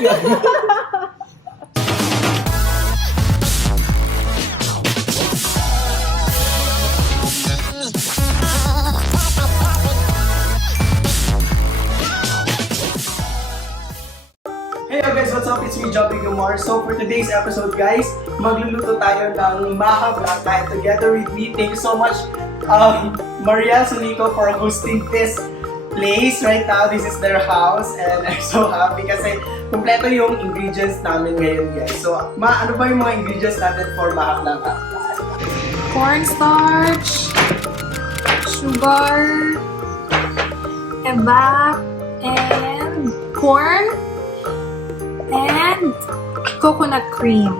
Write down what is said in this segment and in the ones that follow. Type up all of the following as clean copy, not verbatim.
Hey guys, what's up? It's me, jabieguimar. So for today's episode guys, magluluto tayo ng Maja Blanca, and together with me, thank you so much Mariel, Sonico for hosting this place right now. This is their house and I'm so happy kasi kumpleto yung ingredients namin ngayon guys. So ano ba yung mga ingredients natin for Maja Blanca? Cornstarch, sugar, evap, and corn, and coconut cream.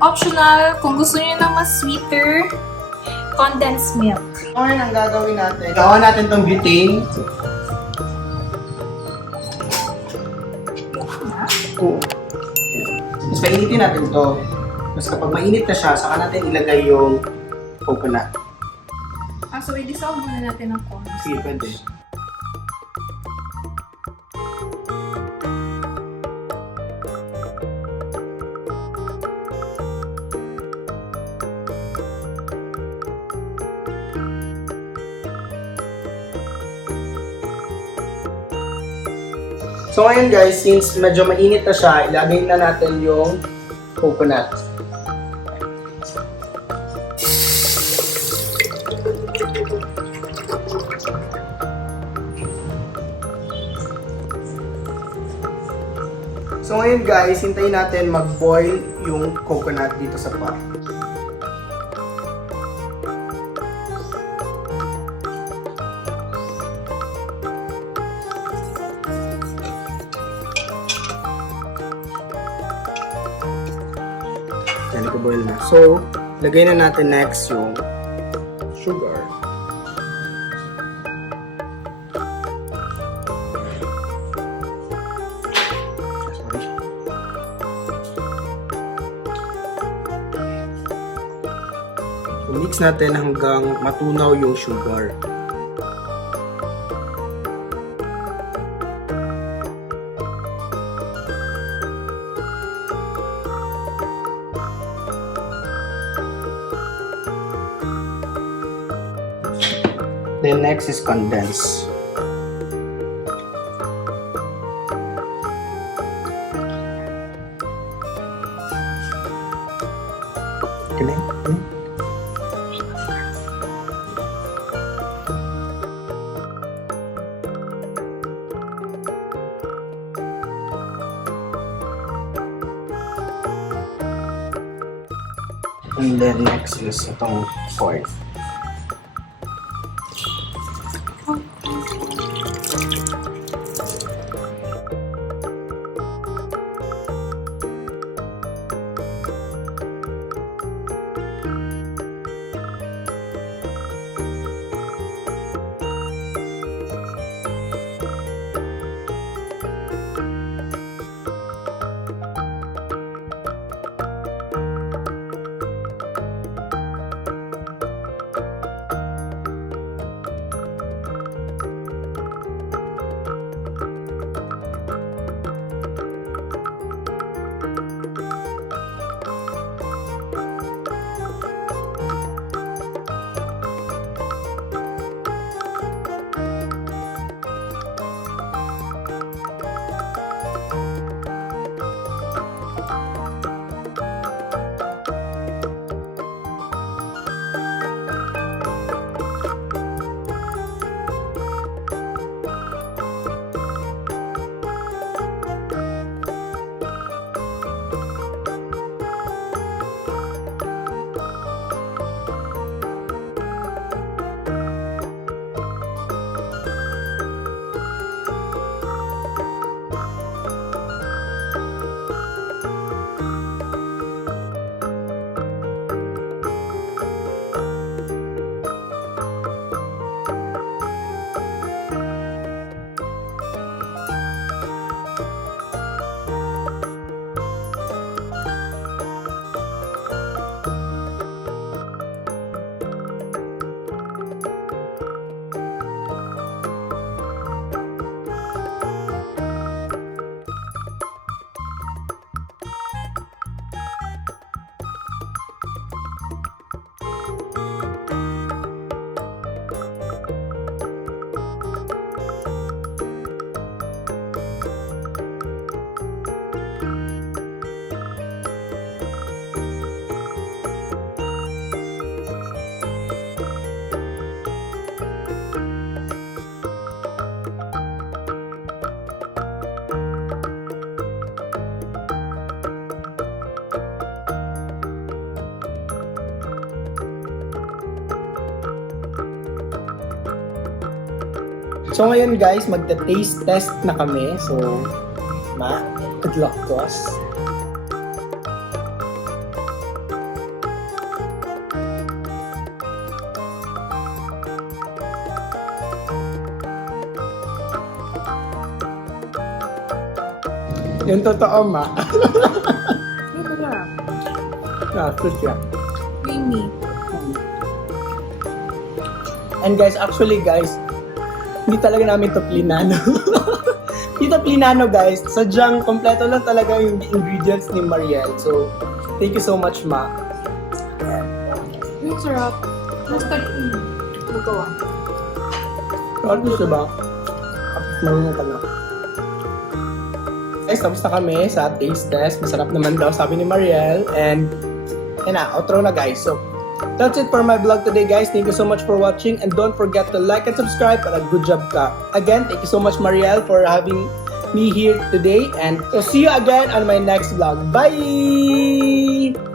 Optional, kung gusto niyo ng mas sweeter, condensed milk. Ngayon ang gagawin natin, gawa natin tong butane. Mas painitin natin to. Mas kapag mainit na siya, saka natin ilagay yung coconut. So i-dissolve muna natin ang corn. Sige, pwede. So ngayon guys, since medyo mainit na siya, ilagay na natin yung coconut. So ngayon guys, hintayin natin mag-boil yung coconut dito sa pot. Yan, nag-boil na. So, lagay na natin next yung sugar. So, mix natin hanggang matunaw yung sugar. Then next is condense. Okay. And then next is itong corn. So ngayon guys, magta-taste test na kami. So, good luck to us. Yung totoo, Ma. Ito na. Fruit siya. Creamy. And guys, actually guys, hindi talaga namin to plinano. Hindi to plinano guys. Sadyang kompleto lang talaga yung ingredients ni Mariel. So, thank you so much, Ma. Ang sarap. Mustard cream. Ito. Ano siya ba? Marunong ka na. Guys, tapos na kami sa taste test. Masarap naman daw, sabi ni Mariel. And, yun na, outro na guys. So, that's it for my vlog today guys. Thank you so much for watching. And don't forget to like and subscribe para good job ka. Again, thank you so much Mariel for having me here today. And so see you again on my next vlog. Bye!